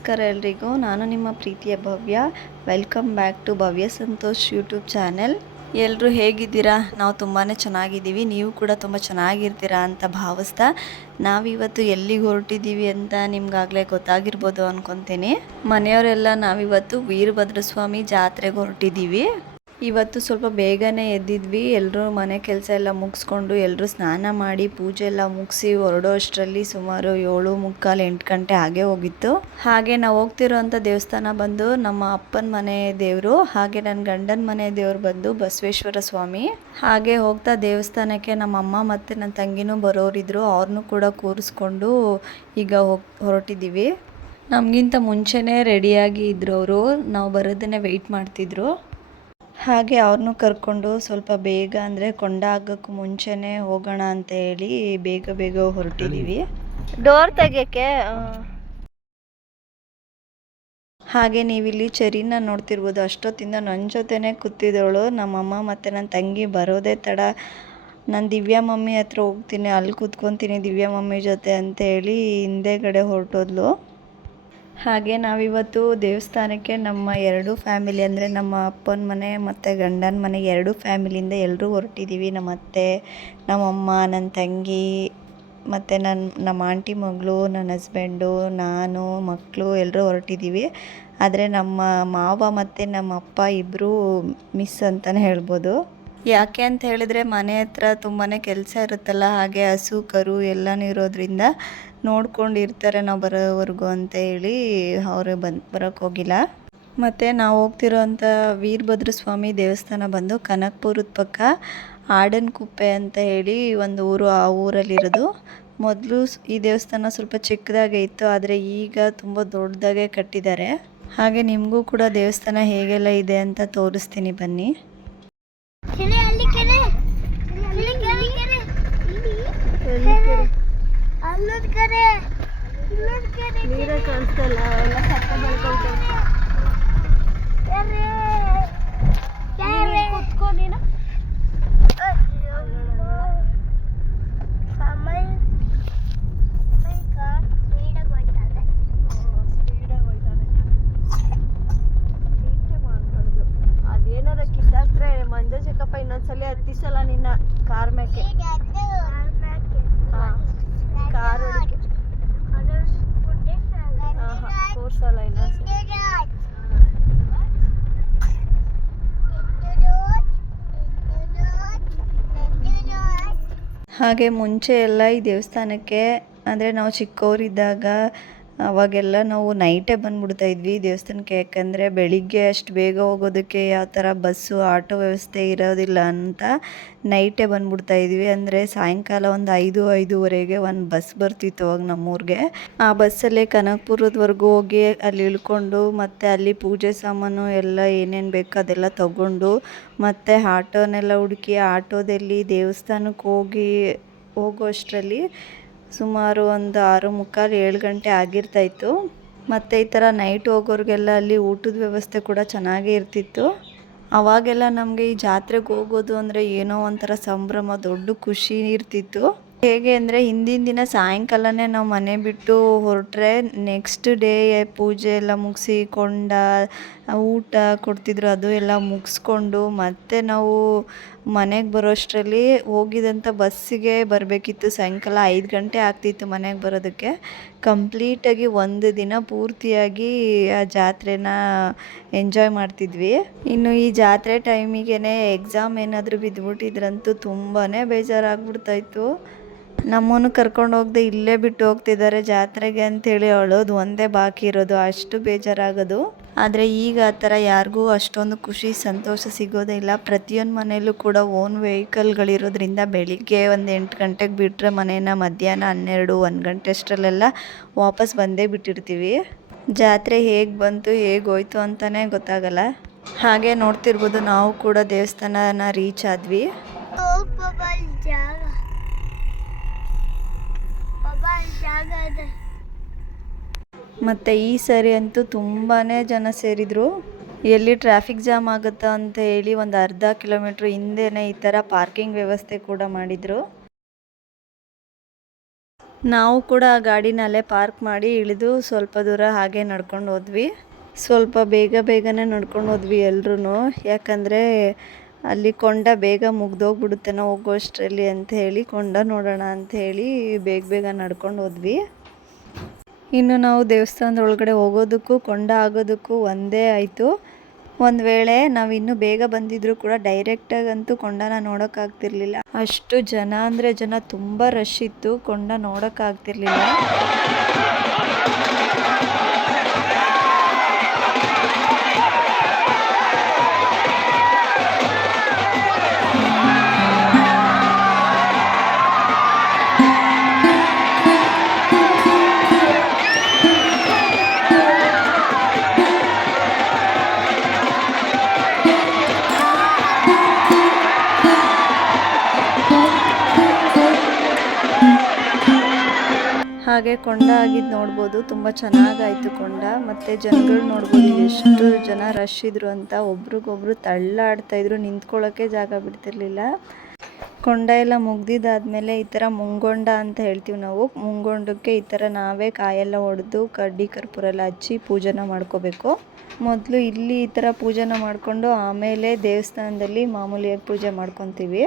ನಮಸ್ಕಾರ ಎಲ್ರಿಗೂ. ನಾನು ನಿಮ್ಮ ಪ್ರೀತಿಯ Bhavya. Welcome back to Bhavya Santosh YouTube channel ಎಲ್ಲರೂ ಹೇಗಿದ್ದೀರಾ? ನಾವು ತುಂಬಾ ಚೆನ್ನಾಗಿದ್ದೀವಿ. ನೀವು ಕೂಡ ತುಂಬ ಚೆನ್ನಾಗಿರ್ತೀರಾ ಅಂತ ಭಾವಿಸ್ತಾ ನಾವಿವತ್ತು ಎಲ್ಲಿಗೆ ಹೊರಟಿದ್ದೀವಿ ಅಂತ ನಿಮ್ಗಾಗಲೇ ಗೊತ್ತಾಗಿರ್ಬೋದು ಅಂದ್ಕೊತೀನಿ ಮನೆಯವರೆಲ್ಲ ನಾವಿವತ್ತು ವೀರಭದ್ರ ಸ್ವಾಮಿ ಜಾತ್ರೆಗೆ ಹೊರಟಿದ್ದೀವಿ. ಇವತ್ತು ಸ್ವಲ್ಪ ಬೇಗನೆ ಎದ್ದಿದ್ವಿ. ಎಲ್ಲರೂ ಮನೆ ಕೆಲಸ ಎಲ್ಲ ಮುಗಿಸ್ಕೊಂಡು ಎಲ್ಲರೂ ಸ್ನಾನ ಮಾಡಿ ಪೂಜೆ ಎಲ್ಲ ಮುಗಿಸಿ ಹೊರಡೋ ಅಷ್ಟರಲ್ಲಿ ಸುಮಾರು ಏಳು ಮುಕ್ಕಾಲು ಎಂಟು ಗಂಟೆ ಹಾಗೆ ಹೋಗಿತ್ತು. ಹಾಗೆ ನಾವು ಹೋಗ್ತಿರೋವಂಥ ದೇವಸ್ಥಾನ ಬಂದು ನಮ್ಮ ಅಪ್ಪನ ಮನೆ ದೇವರು, ಹಾಗೆ ನನ್ನ ಗಂಡನ ಮನೆ ದೇವರು ಬಂದು ಬಸವೇಶ್ವರ ಸ್ವಾಮಿ. ಹಾಗೆ ಹೋಗ್ತಾ ದೇವಸ್ಥಾನಕ್ಕೆ ನಮ್ಮ ಅಮ್ಮ ಮತ್ತು ನನ್ನ ತಂಗಿನೂ ಬರೋರಿದ್ರು. ಅವ್ರನ್ನೂ ಕೂಡ ಕೂರಿಸ್ಕೊಂಡು ಈಗ ಹೋಗ್ ಹೊರಟಿದ್ದೀವಿ ನಮಗಿಂತ ಮುಂಚೆನೇ ರೆಡಿಯಾಗಿ ಇದ್ರು ಅವರು. ನಾವು ಬರೋದನ್ನೇ ವೆಯ್ಟ್ ಮಾಡ್ತಿದ್ರು. ಹಾಗೆ ಅವ್ರನ್ನೂ ಕರ್ಕೊಂಡು ಸ್ವಲ್ಪ ಬೇಗ ಅಂದರೆ ಕೊಂಡ ಆಗೋಕ್ಕೂ ಮುಂಚೆನೇ ಹೋಗೋಣ ಅಂತ ಹೇಳಿ ಬೇಗ ಬೇಗ ಹೊರಟಿದ್ದೀವಿ ಡೋರ್ ತೆಗಿಯೋಕ್ಕೆ ಹಾಗೆ ನೀವಿಲ್ಲಿ ಚರಿನ ನೋಡ್ತಿರ್ಬೋದು. ಅಷ್ಟೊತ್ತಿಂದ ನನ್ನ ಜೊತೆನೇ ಕೂತಿದ್ದವಳು. ನಮ್ಮಮ್ಮ ಮತ್ತು ನನ್ನ ತಂಗಿ ಬರೋದೇ ತಡ. ನಾನು ದಿವ್ಯಾ ಮಮ್ಮಿ ಹತ್ರ ಹೋಗ್ತೀನಿ. ಅಲ್ಲಿ ಕೂತ್ಕೊತೀನಿ ದಿವ್ಯಾ ಮಮ್ಮಿ ಜೊತೆ ಅಂತ ಹೇಳಿ ಹಿಂದೆಗಡೆ ಹೊರಟೋದ್ಲು. ಹಾಗೆ ನಾವಿವತ್ತು ದೇವಸ್ಥಾನಕ್ಕೆ ನಮ್ಮ ಎರಡು ಫ್ಯಾಮಿಲಿ ಅಂದರೆ ನಮ್ಮ ಅಪ್ಪನ ಮನೆ ಮತ್ತು ಗಂಡನ ಮನೆ ಎರಡು ಫ್ಯಾಮಿಲಿಯಿಂದ ಎಲ್ಲರೂ ಹೊರಟಿದ್ದೀವಿ. ನಮ್ಮ ಅತ್ತೆ ನಮ್ಮಮ್ಮ ನನ್ನ ತಂಗಿ ಮತ್ತು ನನ್ನ, ನಮ್ಮ ಆಂಟಿ ಮಗಳು, ನನ್ನ ಹಸ್ಬೆಂಡು, ನಾನು, ಮಕ್ಕಳು ಎಲ್ಲರೂ ಹೊರಟಿದ್ದೀವಿ. ಆದರೆ ನಮ್ಮ ಮಾವ ಮತ್ತು ನಮ್ಮ ಅಪ್ಪ ಇಬ್ಬರು ಮಿಸ್ ಅಂತಲೇ ಹೇಳ್ಬೋದು. ಯಾಕೆ ಅಂತ ಹೇಳಿದರೆ ಮನೆ ಹತ್ರ ತುಂಬಾ ಕೆಲಸ ಇರುತ್ತಲ್ಲ, ಹಾಗೆ ಹಸು, ಕರು ಎಲ್ಲನೂ ಇರೋದ್ರಿಂದ ನೋಡ್ಕೊಂಡಿರ್ತಾರೆ ನಾವು ಬರೋವರೆಗೂ ಅಂತ ಹೇಳಿ ಅವರು ಬನ್ ಬರೋಕ್ಕೆ ಹೋಗಿಲ್ಲ. ಮತ್ತು ನಾವು ಹೋಗ್ತಿರೋಂಥ ವೀರಭದ್ರ ಸ್ವಾಮಿ ದೇವಸ್ಥಾನ ಬಂದು ಕನಕಪುರದ ಪಕ್ಕ ಆಡನ್ಕುಪ್ಪೆ ಅಂತ ಹೇಳಿ ಒಂದು ಊರು ಆ ಊರಲ್ಲಿರೋದು. ಮೊದಲು ಈ ದೇವಸ್ಥಾನ ಸ್ವಲ್ಪ ಚಿಕ್ಕದಾಗೆ ಇತ್ತು ಆದರೆ ಈಗ ತುಂಬ ದೊಡ್ಡದಾಗೆ ಕಟ್ಟಿದ್ದಾರೆ. ಹಾಗೆ ನಿಮಗೂ ಕೂಡ ದೇವಸ್ಥಾನ ಹೇಗೆಲ್ಲ ಇದೆ ಅಂತ ತೋರಿಸ್ತೀನಿ ಬನ್ನಿ. ಕೆರೆ. ಅಲ್ಲಿ ಕಡೆ ಇನ್ನೊಂದು ಕಡೆ ನೀರೇ ಕಾಣಿಸ್ತಲ್ಲ ಎಲ್ಲ ಕೆರೆ. ಕೆರೆ. ಕುತ್ಕೋ ಹಾಗೆ ಮುಂಚೆ ಎಲ್ಲ ಈ ದೇವಸ್ಥಾನಕ್ಕೆ ಅಂದರೆ ನಾವು ಚಿಕ್ಕವರಿದ್ದಾಗ ಅವಾಗೆಲ್ಲ ನಾವು ನೈಟೇ ಬಂದ್ಬಿಡ್ತಾ ಇದ್ವಿ ದೇವಸ್ಥಾನಕ್ಕೆ. ಯಾಕಂದರೆ ಬೆಳಿಗ್ಗೆ ಅಷ್ಟು ಬೇಗ ಹೋಗೋದಕ್ಕೆ ಯಾವ ಥರ ಬಸ್ಸು ಆಟೋ ವ್ಯವಸ್ಥೆ ಇರೋದಿಲ್ಲ ಅಂತ ನೈಟೇ ಬಂದ್ಬಿಡ್ತಾ ಇದ್ವಿ. ಅಂದರೆ ಸಾಯಂಕಾಲ ಒಂದು ಐದು, ಐದೂವರೆಗೆ ಒಂದು ಬಸ್ ಬರ್ತಿತ್ತು ಅವಾಗ ನಮ್ಮೂರಿಗೆ. ಆ ಬಸ್ಸಲ್ಲೇ ಕನಕಪುರದವರೆಗೂ ಹೋಗಿ ಅಲ್ಲಿ ಇಳ್ಕೊಂಡು ಮತ್ತು ಅಲ್ಲಿ ಪೂಜೆ ಸಾಮಾನು ಎಲ್ಲ ಏನೇನು ಬೇಕೋ ಅದೆಲ್ಲ ತಗೊಂಡು ಮತ್ತು ಆಟೋನೆಲ್ಲ ಹುಡುಕಿ ಆಟೋದಲ್ಲಿ ದೇವಸ್ಥಾನಕ್ಕೆ ಹೋಗಿ ಹೋಗೋ ಅಷ್ಟರಲ್ಲಿ ಸುಮಾರು ಒಂದು ಆರು ಮುಕ್ಕಾಲು ಏಳು ಗಂಟೆ ಆಗಿರ್ತಾಯಿತ್ತು. ಮತ್ತು ಈ ಥರ ನೈಟ್ ಹೋಗೋರಿಗೆಲ್ಲ ಅಲ್ಲಿ ಊಟದ ವ್ಯವಸ್ಥೆ ಕೂಡ ಚೆನ್ನಾಗೇ ಇರ್ತಿತ್ತು. ಅವಾಗೆಲ್ಲ ನಮಗೆ ಈ ಜಾತ್ರೆಗೆ ಹೋಗೋದು ಅಂದರೆ ಏನೋ ಒಂಥರ ಸಂಭ್ರಮ, ದೊಡ್ಡ ಖುಷಿ ಇರ್ತಿತ್ತು. ಹೇಗೆ ಅಂದರೆ ಹಿಂದಿನ ದಿನ ಸಾಯಂಕಾಲನೇ ನಾವು ಮನೆ ಬಿಟ್ಟು ಹೊರಟ್ರೆ ನೆಕ್ಸ್ಟ್ ಡೇ ಪೂಜೆ ಎಲ್ಲ ಮುಗಿಸಿ ಕೊಂಡ ಊಟ ಕೊಡ್ತಿದ್ರು, ಅದು ಎಲ್ಲ ಮುಗಿಸ್ಕೊಂಡು ಮತ್ತೆ ನಾವು ಮನೆಗೆ ಬರೋಷ್ಟರಲ್ಲಿ ಹೋಗಿದ್ದಂಥ ಬಸ್ಸಿಗೆ ಬರಬೇಕಿತ್ತು. ಸಾಯಂಕಾಲ ಐದು ಗಂಟೆ ಆಗ್ತಿತ್ತು ಮನೆಗೆ ಬರೋದಕ್ಕೆ. ಕಂಪ್ಲೀಟಾಗಿ ಒಂದು ದಿನ ಪೂರ್ತಿಯಾಗಿ ಆ ಜಾತ್ರೆನ ಎಂಜಾಯ್ ಮಾಡ್ತಿದ್ವಿ. ಇನ್ನು ಈ ಜಾತ್ರೆ ಟೈಮಿಗೆ ಎಕ್ಸಾಮ್ ಏನಾದರೂ ಬಿದ್ದುಬಿಟ್ಟಿದ್ರಂತೂ ತುಂಬಾ ಬೇಜಾರಾಗ್ಬಿಡ್ತಾಯಿತ್ತು ನಮ್ಮನ್ನು ಕರ್ಕೊಂಡು ಹೋಗದೆ ಇಲ್ಲೇ ಬಿಟ್ಟು ಹೋಗ್ತಿದ್ದಾರೆ ಜಾತ್ರೆಗೆ ಅಂತೇಳಿ ಅಳೋದು ಒಂದೇ ಬಾಕಿ ಇರೋದು, ಅಷ್ಟು ಬೇಜಾರಾಗೋದು. ಆದರೆ ಈಗ ಆ ಥರ ಯಾರಿಗೂ ಅಷ್ಟೊಂದು ಖುಷಿ, ಸಂತೋಷ ಸಿಗೋದೇ ಇಲ್ಲ. ಪ್ರತಿಯೊಂದು ಮನೆಯಲ್ಲೂ ಕೂಡ ಓನ್ ವೆಹಿಕಲ್ಗಳಿರೋದ್ರಿಂದ ಬೆಳಿಗ್ಗೆ ಒಂದು ಎಂಟು ಗಂಟೆಗೆ ಬಿಟ್ಟರೆ ಮನೇನ ಮಧ್ಯಾಹ್ನ ಹನ್ನೆರಡು, ಒಂದು ಗಂಟೆ ಅಷ್ಟರಲ್ಲೆಲ್ಲ ವಾಪಸ್ ಬಂದೇ ಬಿಟ್ಟಿರ್ತೀವಿ. ಜಾತ್ರೆ ಹೇಗೆ ಬಂತು, ಹೇಗೆ ಹೋಯ್ತು ಅಂತಲೇ ಗೊತ್ತಾಗಲ್ಲ. ಹಾಗೆ ನೋಡ್ತಿರ್ಬೋದು ನಾವು ಕೂಡ ದೇವಸ್ಥಾನನ ರೀಚ್ ಆದ್ವಿ ಹೋಗ್ ಬಾಬಾ ಅಲ್ಲಿ ಜಾಗ ಬಾಬಾ ಅಲ್ಲಿ ಜಾಗ ಇದೆ ಮತ್ತು ಈ ಸರಿ ಅಂತೂ ತುಂಬಾ ಜನ ಸೇರಿದರು. ಎಲ್ಲಿ ಟ್ರಾಫಿಕ್ ಜಾಮ್ ಆಗುತ್ತಾ ಅಂತ ಹೇಳಿ ಒಂದು ಅರ್ಧ ಕಿಲೋಮೀಟ್ರ್ ಹಿಂದೆನೇ ಈ ಥರ ಪಾರ್ಕಿಂಗ್ ವ್ಯವಸ್ಥೆ ಕೂಡ ಮಾಡಿದರು. ನಾವು ಕೂಡ ಆ ಗಾಡಿನಲ್ಲೇ ಪಾರ್ಕ್ ಮಾಡಿ ಇಳಿದು ಸ್ವಲ್ಪ ದೂರ ಹಾಗೆ ನಡ್ಕೊಂಡು ಹೋದ್ವಿ. ಸ್ವಲ್ಪ ಬೇಗ ಬೇಗನೆ ನಡ್ಕೊಂಡು ಹೋದ್ವಿ ಎಲ್ಲರೂ ಯಾಕಂದರೆ ಅಲ್ಲಿ ಕೊಂಡ ಬೇಗ ಮುಗ್ದೋಗ್ಬಿಡುತ್ತೇನೋ ಹೋಗೋಷ್ಟರಲ್ಲಿ ಅಂತ ಹೇಳಿ ಕೊಂಡ ನೋಡೋಣ ಅಂತ ಹೇಳಿ ಬೇಗ ಬೇಗ ನಡ್ಕೊಂಡು ಹೋದ್ವಿ. ಇನ್ನು ನಾವು ದೇವಸ್ಥಾನದ ಒಳಗಡೆ ಹೋಗೋದಕ್ಕೂ, ಕೊಂಡ ಆಗೋದಕ್ಕೂ ಒಂದೇ ಆಯಿತು. ಒಂದು ವೇಳೆ ನಾವು ಇನ್ನೂ ಬೇಗ ಬಂದಿದ್ರು ಕೂಡ ಡೈರೆಕ್ಟಾಗಂತೂ ಕೊಂಡನ ನೋಡೋಕ್ಕಾಗ್ತಿರ್ಲಿಲ್ಲ. ಅಷ್ಟು ಜನ ಅಂದರೆ ಜನ ತುಂಬ ರಶ್ ಇತ್ತು, ಕೊಂಡ ನೋಡೋಕ್ಕಾಗ್ತಿರ್ಲಿಲ್ಲ. ಹಾಗೆ ಕೊಂಡ ಆಗಿದ್ದು ನೋಡ್ಬೋದು. ತುಂಬ ಚೆನ್ನಾಗಾಯಿತು ಕೊಂಡ. ಮತ್ತು ಜನಗಳು ನೋಡ್ಬೋದು, ಎಷ್ಟು ಜನ ರಶ್ ಇದ್ರು ಅಂತ. ಒಬ್ರಿಗೊಬ್ರು ತಳ್ಳಾಡ್ತಾ ಇದ್ರು. ನಿಂತ್ಕೊಳ್ಳೋಕ್ಕೆ ಜಾಗ ಬಿಡ್ತಿರ್ಲಿಲ್ಲ. ಕೊಂಡ ಎಲ್ಲ ಮುಗ್ದಿದ್ದಾದಮೇಲೆ ಈ ಥರ ಮುಂಗೊಂಡ ಅಂತ ಹೇಳ್ತೀವಿ ನಾವು. ಮುಂಗೊಂಡಕ್ಕೆ ಈ ಥರ ನಾವೇ ಕಾಯೆಲ್ಲ ಒಡೆದು ಕಡ್ಡಿ ಕರ್ಪೂರ ಎಲ್ಲ ಹಚ್ಚಿ ಪೂಜೆನ ಮಾಡ್ಕೋಬೇಕು. ಮೊದಲು ಇಲ್ಲಿ ಈ ಥರ ಪೂಜೆನ ಮಾಡಿಕೊಂಡು ಆಮೇಲೆ ದೇವಸ್ಥಾನದಲ್ಲಿ ಮಾಮೂಲಿಯಾಗಿ ಪೂಜೆ ಮಾಡ್ಕೊತೀವಿ.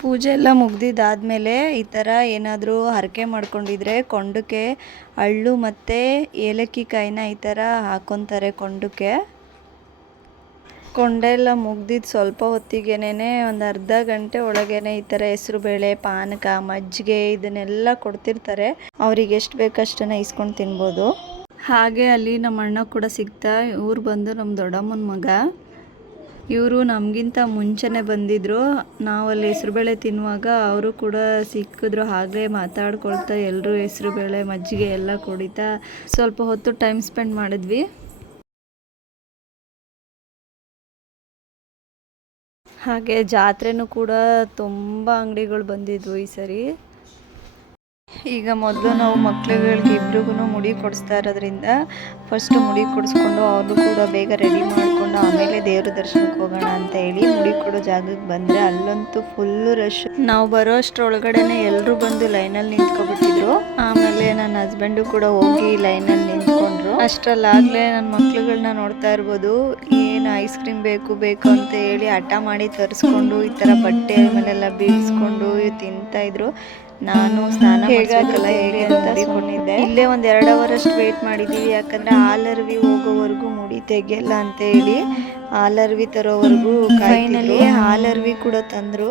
ಪೂಜೆ ಎಲ್ಲ ಮುಗ್ದಿದ್ದಾದಮೇಲೆ ಈ ಥರ ಏನಾದರೂ ಹರಕೆ ಮಾಡ್ಕೊಂಡಿದ್ರೆ ಕೊಂಡಕ್ಕೆ, ಹಳ್ಳು ಮತ್ತು ಏಲಕ್ಕಿ ಕಾಯಿನ ಈ ಥರ ಹಾಕ್ಕೊತಾರೆ ಕೊಂಡಕ್ಕೆ. ಕೊಂಡೆಲ್ಲ ಮುಗ್ದಿದ್ದು ಸ್ವಲ್ಪ ಹೊತ್ತಿಗೆನೇ ಒಂದು ಅರ್ಧ ಗಂಟೆ ಒಳಗೇನೆ ಈ ಥರ ಹೆಸರುಬೇಳೆ ಪಾನಕ, ಮಜ್ಜಿಗೆ ಇದನ್ನೆಲ್ಲ ಕೊಡ್ತಿರ್ತಾರೆ. ಅವ್ರಿಗೆ ಎಷ್ಟು ಬೇಕಷ್ಟನ್ನು ಇಸ್ಕೊಂಡು ತಿನ್ಬೋದು. ಹಾಗೆ ಅಲ್ಲಿ ನಮ್ಮ ಅಣ್ಣ ಕೂಡ ಸಿಗ್ತಾ ಊರು ಬಂದು ನಮ್ಮ ದೊಡ್ಡಮ್ಮನ ಮಗ. ಇವರು ನಮಗಿಂತ ಮುಂಚೆನೇ ಬಂದಿದ್ರು. ನಾವಲ್ಲಿ ಹೆಸರುಬೇಳೆ ತಿನ್ನುವಾಗ ಅವರು ಕೂಡ ಸಿಕ್ಕಿದ್ರು. ಹಾಗೆ ಮಾತಾಡ್ಕೊಳ್ತಾ ಎಲ್ಲರೂ ಹೆಸರುಬೇಳೆ, ಮಜ್ಜಿಗೆ ಎಲ್ಲ ಕುಡಿತಾ ಸ್ವಲ್ಪ ಹೊತ್ತು ಟೈಮ್ ಸ್ಪೆಂಡ್ ಮಾಡಿದ್ವಿ. ಹಾಗೆ ಜಾತ್ರೆನೂ ಕೂಡ ತುಂಬ ಅಂಗಡಿಗಳು ಬಂದಿದ್ವು ಈ ಸರಿ. ಈಗ ಮೊದಲು ನಾವು ಮಕ್ಳುಗಳಿಗೆ ಇಬ್ರಿಗೂ ಮುಡಿ ಕೊಡಿಸ್ತಾ ಇರೋದ್ರಿಂದ ಫಸ್ಟು ಮುಡಿ ಕೊಡಿಸ್ಕೊಂಡು ಅವ್ರಿಗೂ ಕೂಡ ಬೇಗ ರೆಡಿ ಆಮೇಲೆ ದೇವ್ರ ದರ್ಶನಕ್ಕೆ ಹೋಗೋಣ ಅಂತ ಹೇಳಿ ಮುಡಿ ಕೊಡೋ ಜಾಗಕ್ಕೆ ಬಂದರೆ ಅಲ್ಲಂತೂ ಫುಲ್ ರಶ್ ನಾವು ಬರೋ ಅಷ್ಟರೊಳಗಡೆನೆ ಎಲ್ಲರೂ ಬಂದು ಲೈನಲ್ಲಿ ನಿಂತ್ಕೊಬಿಟ್ಟಿದ್ರು. ಆಮೇಲೆ ನನ್ನ ಹಸ್ಬೆಂಡು ಕೂಡ ಹೋಗಿ ಲೈನಲ್ಲಿ ನಿಂತ್ಕೊಂಡ್ರು. ಅಷ್ಟರಲ್ಲಾಗಲೇ ನನ್ನ ಮಕ್ಳುಗಳನ್ನ ನೋಡ್ತಾ ಇರ್ಬೋದು. ಏನು ಐಸ್ ಕ್ರೀಮ್ ಬೇಕು ಬೇಕು ಅಂತ ಹೇಳಿ ಹಠ ಮಾಡಿ ತರಿಸ್ಕೊಂಡು ಈ ಥರ ಬಟ್ಟೆ ಮೇಲೆಲ್ಲ ಬೀಳಿಸ್ಕೊಂಡು ತಿಂತಾ ಇದ್ರು. ನಾನು ಸ್ನಾನ ಹೇಗಾಗಲ್ಲ ಹೇಗೆ ಅಂತ ಅಂದ್ಕೊಂಡಿದ್ದೆ ಇಲ್ಲೇ ಒಂದ್ ಎರಡು ಅವರ್ ಅಷ್ಟು ವೇಟ್ ಮಾಡಿದೀವಿ. ಯಾಕಂದ್ರೆ ಹಾಲರ್ವಿ ಹೋಗೋವರೆಗೂ ಮುಡಿ ತೆಗೆಯಲ್ಲ ಅಂತ ಹೇಳಿ ಹಾಲರ್ವಿ ತರೋವರೆಗೂ ಫೈನಲಿ ಹಾಲರ್ವಿ ಕೂಡ ತಂದ್ರು.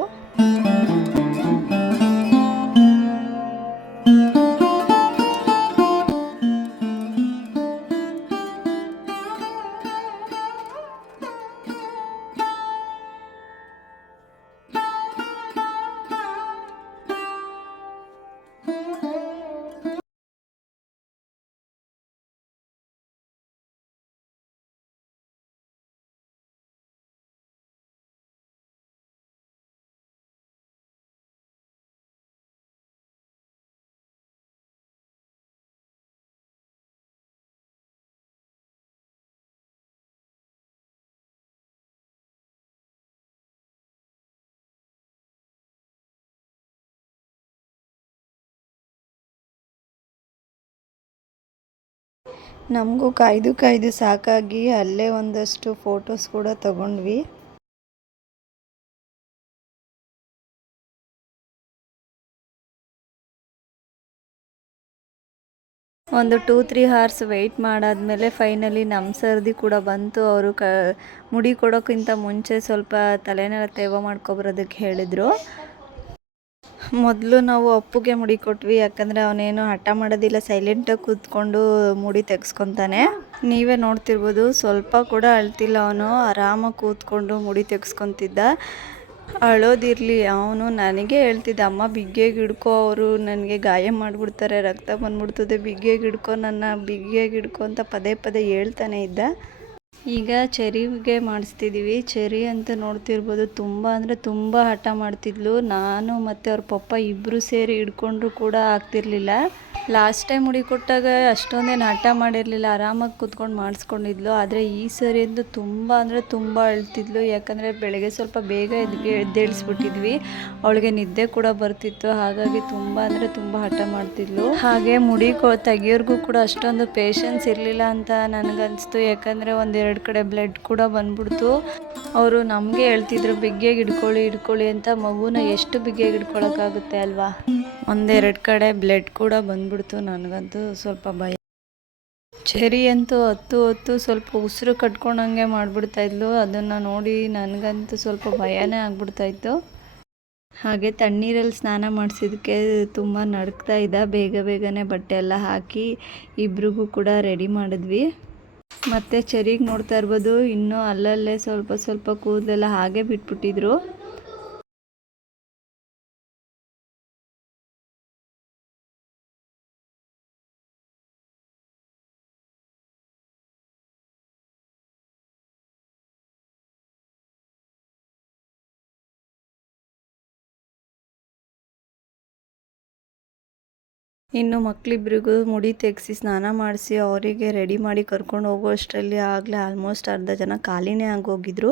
ನಮಗೂ ಕಾಯ್ದು ಕಾಯ್ದು ಸಾಕಾಗಿ ಅಲ್ಲೇ ಒಂದಷ್ಟು ಫೋಟೋಸ್ ಕೂಡ ತಗೊಂಡ್ವಿ. ಒಂದು ಟೂ ತ್ರೀ ಹಾರ್ಸ್ ವೆಯ್ಟ್ ಮಾಡಾದ್ಮೇಲೆ ಫೈನಲಿ ನಮ್ಮ ಸರ್ದಿ ಕೂಡ ಬಂತು. ಅವರು ಕ, ಮುಡಿ ಕೊಡೋಕ್ಕಿಂತ ಮುಂಚೆ ಸ್ವಲ್ಪ ತಲೆನೆಲ್ಲ ತೇವ ಮಾಡ್ಕೊಬರೋದಕ್ಕೆ ಹೇಳಿದರು. ಮೊದಲು ನಾವು ಅಪ್ಪುಗೆ ಮುಡಿ ಕೊಟ್ವಿ, ಯಾಕಂದರೆ ಅವನೇನು ಹಠ ಮಾಡೋದಿಲ್ಲ ಸೈಲೆಂಟಾಗಿ ಕೂತ್ಕೊಂಡು ಮುಡಿ ತೆಗೆಸ್ಕೊತಾನೆ. ನೀವೇ ನೋಡ್ತಿರ್ಬೋದು, ಸ್ವಲ್ಪ ಕೂಡ ಅಳ್ತಿಲ್ಲ ಅವನು, ಆರಾಮಾಗಿ ಕೂತ್ಕೊಂಡು ಮುಡಿ ತೆಗೆಸ್ಕೊತಿದ್ದ. ಅಳೋದಿರಲಿ, ಅವನು ನನಗೆ ಹೇಳ್ತಿದ್ದ, ಅಮ್ಮ ಹಿಡ್ಕೊ, ಅವರು ನನಗೆ ಗಾಯ ಮಾಡಿಬಿಡ್ತಾರೆ, ರಕ್ತ ಬಂದ್ಬಿಡ್ತದೆ ಬಿಗ್ಗೆಗೆ ಹಿಡ್ಕೊ, ನನ್ನ ಹಿಡ್ಕೊ ಅಂತ ಪದೇ ಪದೇ ಹೇಳ್ತಾನೆ ಇದ್ದ. ಈಗ ಚೆರಿಗೆ ಮಾಡಿಸ್ತಿದ್ದೀವಿ ಚೆರಿ ಅಂತ ನೋಡ್ತಿರ್ಬೋದು. ತುಂಬ ಅಂದರೆ ತುಂಬ ಹಠ ಮಾಡ್ತಿದ್ಲು. ನಾನು ಮತ್ತು ಅವ್ರ ಪಪ್ಪ ಇಬ್ಬರೂ ಸೇರಿ ಹಿಡ್ಕೊಂಡ್ರು ಕೂಡ ಆಗ್ತಿರ್ಲಿಲ್ಲ. ಲಾಸ್ಟ್ ಟೈಮ್ ಮುಡಿ ಕೊಟ್ಟಾಗ ಅಷ್ಟೊಂದೇನು ಹಠ ಮಾಡಿರಲಿಲ್ಲ, ಆರಾಮಾಗಿ ಕೂತ್ಕೊಂಡು ಮಾಡಿಸ್ಕೊಂಡಿದ್ಲು. ಆದರೆ ಈ ಸರಿ ಅಂತೂ ತುಂಬ ಅಂದರೆ ತುಂಬ ಅಳ್ತಿದ್ಲು. ಯಾಕಂದರೆ ಬೆಳಗ್ಗೆ ಸ್ವಲ್ಪ ಬೇಗ ಎದ್ಗೆ ಎದ್ದೇಳಿಸ್ಬಿಟ್ಟಿದ್ವಿ. ಅವಳಿಗೆ ನಿದ್ದೆ ಕೂಡ ಬರ್ತಿತ್ತು. ಹಾಗಾಗಿ ತುಂಬ ಅಂದರೆ ತುಂಬ ಹಠ ಮಾಡ್ತಿದ್ಲು. ಹಾಗೆ ಮುಡಿ ಕೊ, ತೆಗಿಯೋರ್ಗೂ ಕೂಡ ಅಷ್ಟೊಂದು ಪೇಷನ್ಸ್ ಇರಲಿಲ್ಲ ಅಂತ ನನಗನ್ನಿಸ್ತು ಯಾಕಂದರೆ ಒಂದೆರಡು ಕಡೆ ಬ್ಲಡ್ ಕೂಡ ಬಂದ್ಬಿಡ್ತು. ಅವರು ನಮಗೆ ಹೇಳ್ತಿದ್ರು ಬಿಗ್ಗೆಗೆ ಹಿಡ್ಕೊಳ್ಳಿ ಹಿಡ್ಕೊಳ್ಳಿ ಅಂತ ಮಗುನ ಎಷ್ಟು ಬಿಗ್ಗೆಗೆ ಹಿಡ್ಕೊಳಕ್ಕಾಗುತ್ತೆ ಅಲ್ವಾ? ಒಂದೆರಡು ಕಡೆ ಬ್ಲಡ್ ಕೂಡ ಬಂದ್ಬಿಡ್ತು. ನನಗಂತೂ ಸ್ವಲ್ಪ ಭಯ. ಚೆರಿ ಅಂತೂ ಹತ್ತು ಹೊತ್ತು ಸ್ವಲ್ಪ ಉಸಿರು ಕಟ್ಕೊಂಡಂಗೆ ಮಾಡಿಬಿಡ್ತಾ ಇದ್ಲು. ಅದನ್ನು ನೋಡಿ ನನಗಂತೂ ಸ್ವಲ್ಪ ಭಯನೇ ಆಗ್ಬಿಡ್ತಾಯಿತ್ತು ಹಾಗೆ ತಣ್ಣೀರಲ್ಲಿ ಸ್ನಾನ ಮಾಡಿಸಿದ್ದಕ್ಕೆ ತುಂಬ ನಡ್ಕ್ತಾ ಇದ್ದ. ಬೇಗ ಬೇಗನೆ ಬಟ್ಟೆ ಎಲ್ಲ ಹಾಕಿ ಇಬ್ರಿಗೂ ಕೂಡ ರೆಡಿ ಮಾಡಿದ್ವಿ. ಮತ್ತು ಚರಿಗೆ ನೋಡ್ತಾ ಇರ್ಬೋದು. ಇನ್ನೂ ಅಲ್ಲಲ್ಲೇ ಸ್ವಲ್ಪ ಸ್ವಲ್ಪ ಕೂದಲೆಲ್ಲ ಹಾಗೆ ಬಿಟ್ಬಿಟ್ಟಿದ್ರು. ಇನ್ನು ಮಕ್ಕಳಿಬ್ರಿಗೂ ಮುಡಿ ತೆಗೆಸಿ ಸ್ನಾನ ಮಾಡಿಸಿ ಅವರಿಗೆ ರೆಡಿ ಮಾಡಿ ಕರ್ಕೊಂಡು ಹೋಗೋ ಅಷ್ಟರಲ್ಲಿ ಆಗಲೇ ಆಲ್ಮೋಸ್ಟ್ ಅರ್ಧ ಜನ ಖಾಲಿನೇ ಆಗೋಗಿದ್ರು.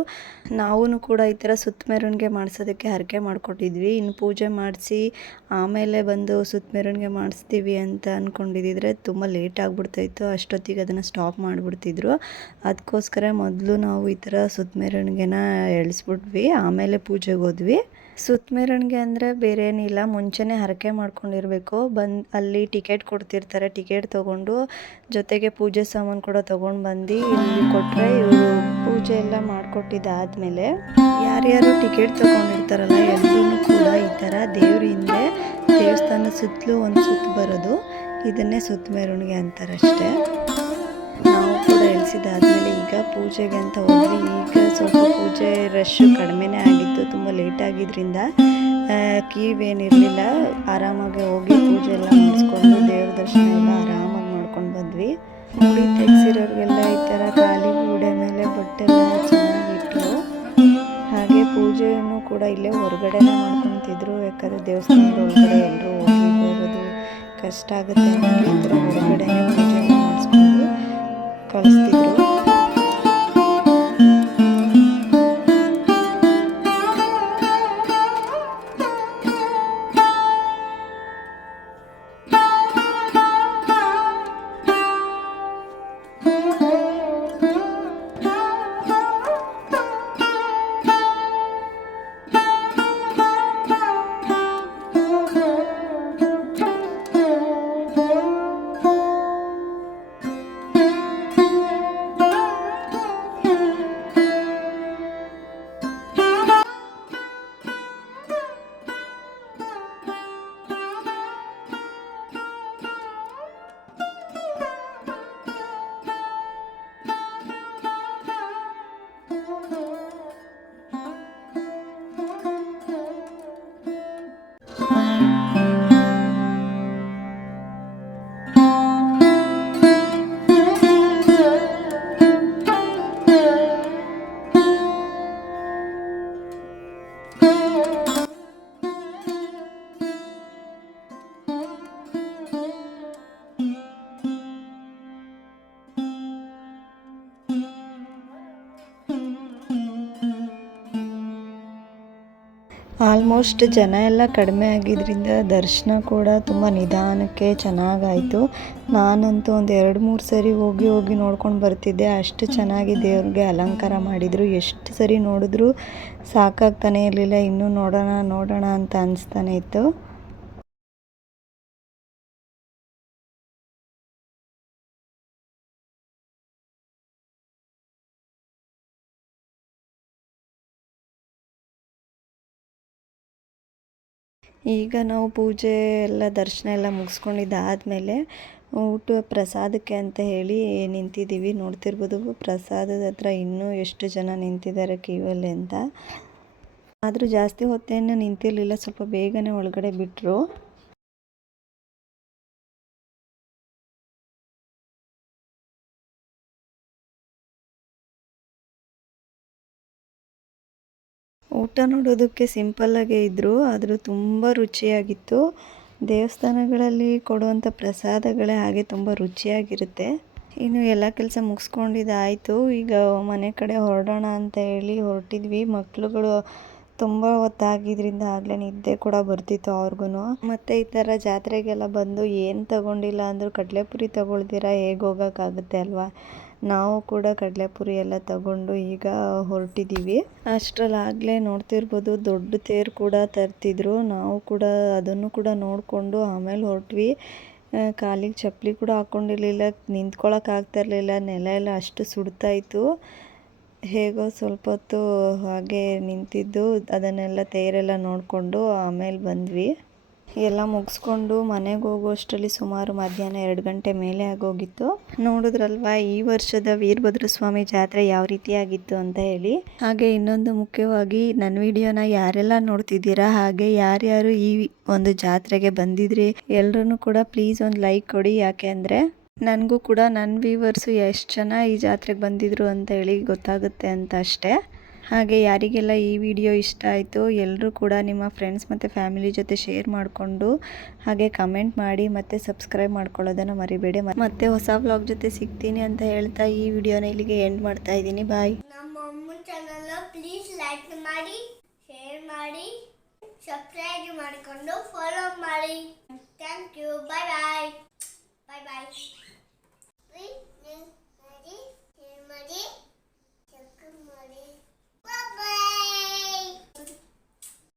ನಾವೂ ಕೂಡ ಈ ಥರ ಸುತ್ತ ಮೆರವಣಿಗೆ ಮಾಡಿಸೋದಕ್ಕೆ ಹರಕೆ ಮಾಡಿಕೊಟ್ಟಿದ್ವಿ. ಇನ್ನು ಪೂಜೆ ಮಾಡಿಸಿ ಆಮೇಲೆ ಬಂದು ಸುತ್ತ ಮೆರವಣಿಗೆ ಮಾಡಿಸ್ತೀವಿ ಅಂತ ಅಂದ್ಕೊಂಡಿದ್ದಿದ್ರೆ ತುಂಬ ಲೇಟ್ ಆಗಿಬಿಡ್ತಾಯಿತ್ತು. ಅಷ್ಟೊತ್ತಿಗೆ ಅದನ್ನು ಸ್ಟಾಪ್ ಮಾಡಿಬಿಡ್ತಿದ್ರು. ಅದಕ್ಕೋಸ್ಕರ ಮೊದಲು ನಾವು ಈ ಥರ ಸುತ್ತ ಎಳಿಸ್ಬಿಟ್ವಿ. ಆಮೇಲೆ ಪೂಜೆಗೆ ಹೋದ್ವಿ. ಸುತ್ತ ಮೆರವಣಿಗೆ ಅಂದರೆ ಬೇರೆ ಏನಿಲ್ಲ ಮುಂಚೆನೇ ಹರಕೆ ಮಾಡ್ಕೊಂಡಿರಬೇಕು. ಬಂದು, ಅಲ್ಲಿ ಟಿಕೆಟ್ ಕೊಡ್ತಿರ್ತಾರೆ, ಟಿಕೆಟ್ ತೊಗೊಂಡು ಜೊತೆಗೆ ಪೂಜೆ ಸಾಮಾನು ಕೂಡ ತೊಗೊಂಡು ಬಂದು ಇಲ್ಲಿ ಕೊಟ್ಟರೆ ಇವರು ಪೂಜೆ ಎಲ್ಲ ಮಾಡಿಕೊಟ್ಟಿದ್ದಾದಮೇಲೆ ಯಾರ್ಯಾರು ಟಿಕೆಟ್ ತೊಗೊಂಡಿರ್ತಾರಲ್ಲ ಎಲ್ಲರೂ ಕೂಡ ಈ ಥರ ದೇವ್ರ ಹಿಂದೆ ದೇವಸ್ಥಾನ ಸುತ್ತಲೂ ಒಂದು ಸುತ್ತು ಬರೋದು. ಇದನ್ನೇ ಸುತ್ತ ಮೆರವಣಿಗೆ ಅಂತಾರಷ್ಟೇ ಕೂಡ ಈಗ ಪೂಜೆಗೆ ಅಂತ ಹೋದ್ವಿ. ಈಗ ಸ್ವಲ್ಪ ಪೂಜೆ ರಶ್ ಕಡಿಮೆನೇ ಆಗಿತ್ತು, ತುಂಬ ಲೇಟ್ ಆಗಿದ್ರಿಂದ ಕ್ಯೂ ಏನಿರಲಿಲ್ಲ. ಆರಾಮಾಗಿ ಹೋಗಿ ಪೂಜೆ ಎಲ್ಲ ಮಾಡಿಸ್ಕೊಂಡು ದೇವ್ರ ದರ್ಶನ ಎಲ್ಲ ಆರಾಮಾಗಿ ಮಾಡ್ಕೊಂಡು ಬಂದ್ವಿ. ಮುಡಿ ತೆಗ್ಸಿರೋರಿಗೆಲ್ಲ ಈ ಥರ ಖಾಲಿ ಗೂಡೆ ಮೇಲೆ ಬಟ್ಟೆ ಚೆನ್ನಾಗಿಟ್ಟು ಹಾಗೆ ಪೂಜೆಯನ್ನು ಕೂಡ ಇಲ್ಲೇ ಹೊರಗಡೆನೇ ಮಾಡ್ಕೊತಿದ್ರು. ಯಾಕಂದರೆ ದೇವಸ್ಥಾನದ ಒಳಗಡೆ ಎಲ್ಲರೂ ಹೋಗಿ ಹೋಗೋದು ಕಷ್ಟ ಆಗುತ್ತೆ ಅನ್ನೋದು ಹೊರಗಡೆ ಪೂಜೆ ಮಾಡಿಸ್ಕೊಂಡು колесный грудь. ಆಲ್ಮೋಸ್ಟ್ ಜನ ಎಲ್ಲ ಕಡಿಮೆ ಆಗಿದ್ದರಿಂದ ದರ್ಶನ ಕೂಡ ತುಂಬ ನಿಧಾನಕ್ಕೆ ಚೆನ್ನಾಗಾಯಿತು. ನಾನಂತೂ ಒಂದು ಎರಡು ಮೂರು ಸರಿ ಹೋಗಿ ಹೋಗಿ ನೋಡ್ಕೊಂಡು ಬರ್ತಿದ್ದೆ. ಅಷ್ಟು ಚೆನ್ನಾಗಿ ದೇವ್ರಿಗೆ ಅಲಂಕಾರ ಮಾಡಿದರು. ಎಷ್ಟು ಸರಿ ನೋಡಿದ್ರು ಸಾಕಾಗ್ತಾನೆ ಇರಲಿಲ್ಲ. ಇನ್ನೂ ನೋಡೋಣ ನೋಡೋಣ ಅಂತ ಅನಿಸ್ತಾನೆ ಇತ್ತು. ಈಗ ನಾವು ಪೂಜೆ ಎಲ್ಲ ದರ್ಶನ ಎಲ್ಲ ಮುಗಿಸ್ಕೊಂಡಿದ್ದಾದಮೇಲೆ ಊಟ ಪ್ರಸಾದಕ್ಕೆ ಅಂತ ಹೇಳಿ ನಿಂತಿದ್ದೀವಿ. ನೋಡ್ತಿರ್ಬೋದು ಪ್ರಸಾದದ ಹತ್ರ ಇನ್ನೂ ಎಷ್ಟು ಜನ ನಿಂತಿದ್ದಾರೆ ಕ್ಯೂವಲ್ಲಿ ಅಂತ. ಆದರೂ ಜಾಸ್ತಿ ಹೊತ್ತೇನು ನಿಂತಿರಲಿಲ್ಲ. ಸ್ವಲ್ಪ ಬೇಗನೆ ಒಳಗಡೆ ಬಿಟ್ಟರು ಊಟ ನೋಡೋದಕ್ಕೆ ಸಿಂಪಲ್ಲಾಗೇ ಇದ್ದರು ಆದರೂ ತುಂಬ ರುಚಿಯಾಗಿತ್ತು. ದೇವಸ್ಥಾನಗಳಲ್ಲಿ ಕೊಡುವಂಥ ಪ್ರಸಾದಗಳೇ ಹಾಗೆ ತುಂಬ ರುಚಿಯಾಗಿರುತ್ತೆ. ಇನ್ನು ಎಲ್ಲ ಕೆಲಸ ಮುಗಿಸ್ಕೊಂಡಿದ್ದಾಯಿತು. ಈಗ ಮನೆ ಕಡೆ ಹೊರಡೋಣ ಅಂತ ಹೇಳಿ ಹೊರಟಿದ್ವಿ. ಮಕ್ಕಳುಗಳು ತುಂಬ ಹೊತ್ತಾಗಿದ್ದರಿಂದ ಆಗಲೇ ನಿದ್ದೆ ಕೂಡ ಬರ್ತಿತ್ತು ಅವ್ರಿಗೂ ಮತ್ತು ಈ ಥರ ಜಾತ್ರೆಗೆಲ್ಲ ಬಂದು ಏನು ತಗೊಂಡಿಲ್ಲ ಅಂದರೂ ಕಡಲೆಪುರಿ ತಗೊಳ್ದಿರ, ಹೇಗೆ ಹೋಗೋಕ್ಕಾಗುತ್ತೆ ಅಲ್ವಾ? ನಾವು ಕೂಡ ಕಡಲೆಪುರಿ ಎಲ್ಲ ತಗೊಂಡು ಈಗ ಹೊರಟಿದ್ದೀವಿ. ಅಷ್ಟರಲ್ಲಾಗಲೇ ನೋಡ್ತಿರ್ಬೋದು, ದೊಡ್ಡ ತೇರು ಕೂಡ ತರ್ತಿದ್ರು. ನಾವು ಕೂಡ ಅದನ್ನು ಕೂಡ ನೋಡಿಕೊಂಡು ಆಮೇಲೆ ಹೊರಟ್ವಿ. ಕಾಲಿಗೆ ಚಪ್ಪಲಿ ಕೂಡ ಹಾಕ್ಕೊಂಡಿರಲಿಲ್ಲ ನಿಂತ್ಕೊಳಕ್ಕೆ ಆಗ್ತಾ ಇರಲಿಲ್ಲ, ನೆಲ ಎಲ್ಲ ಅಷ್ಟು ಸುಡ್ತಾ ಇತ್ತು. ಹೇಗೋ ಸ್ವಲ್ಪ ಹೊತ್ತು ಹಾಗೆ ನಿಂತಿದ್ದು, ಅದನ್ನೆಲ್ಲ ತೇರೆಲ್ಲ ನೋಡಿಕೊಂಡು ಆಮೇಲೆ ಬಂದ್ವಿ. ಎಲ್ಲ ಮುಗಿಸ್ಕೊಂಡು ಮನೆಗೆ ಹೋಗುವಷ್ಟರಲ್ಲಿ ಸುಮಾರು ಮಧ್ಯಾಹ್ನ ಎರಡು ಗಂಟೆ ಮೇಲೆ ಆಗೋಗಿತ್ತು. ನೋಡಿದ್ರಲ್ವಾ, ಈ ವರ್ಷದ ವೀರಭದ್ರ ಸ್ವಾಮಿ ಜಾತ್ರೆ ಯಾವ ರೀತಿಯಾಗಿತ್ತು ಅಂತ ಹೇಳಿ. ಹಾಗೆ ಇನ್ನೊಂದು ಮುಖ್ಯವಾಗಿ ನನ್ನ ವಿಡಿಯೋನ ಯಾರೆಲ್ಲ ನೋಡ್ತಿದ್ದೀರಾ, ಹಾಗೆ ಯಾರ್ಯಾರು ಈ ಒಂದು ಜಾತ್ರೆಗೆ ಬಂದಿದ್ರಿ ಎಲ್ಲರೂ ಕೂಡ ಪ್ಲೀಸ್ ಒಂದು ಲೈಕ್ ಕೊಡಿ. ಯಾಕೆ ಅಂದರೆ, ನನಗೂ ಕೂಡ ನನ್ನ ವ್ಯೂವರ್ಸು ಎಷ್ಟು ಜನ ಈ ಜಾತ್ರೆಗೆ ಬಂದಿದ್ರು ಅಂತ ಹೇಳಿ ಗೊತ್ತಾಗುತ್ತೆ ಅಂತ ಅಷ್ಟೇ. ಹಾಗೆ ಯಾರಿಗೆಲ್ಲ ಈ ವಿಡಿಯೋ ಇಷ್ಟ ಆಯಿತು ಎಲ್ಲರೂ ಕೂಡ ನಿಮ್ಮ ಫ್ರೆಂಡ್ಸ್ ಮತ್ತು ಫ್ಯಾಮಿಲಿ ಜೊತೆ ಶೇರ್ ಮಾಡಿಕೊಂಡು ಹಾಗೆ ಕಮೆಂಟ್ ಮಾಡಿ ಮತ್ತು ಸಬ್ಸ್ಕ್ರೈಬ್ ಮಾಡ್ಕೊಳ್ಳೋದನ್ನು ಮರಿಬೇಡಿ. ಮತ್ತೆ ಹೊಸ ಬ್ಲಾಗ್ ಜೊತೆ ಸಿಗ್ತೀನಿ ಅಂತ ಹೇಳ್ತಾ ಈ ವಿಡಿಯೋನ ಇಲ್ಲಿಗೆ ಎಂಡ್ ಮಾಡ್ತಾ ಇದ್ದೀನಿ. ಬಾಯ್ ಪ್ಲೀಸ್ ಲೈಕ್ ಮಾಡಿ ಶೇರ್ ಮಾಡಿ ಸಬ್ಸ್ಕ್ರೈಬ್ ಮಾಡಿಕೊಂಡು ಫಾಲೋ ಮಾಡಿ. Thank you bye bye bye bye ಮಾಡಿ ಶೇರ್ ಮಾಡಿ. Bye-bye.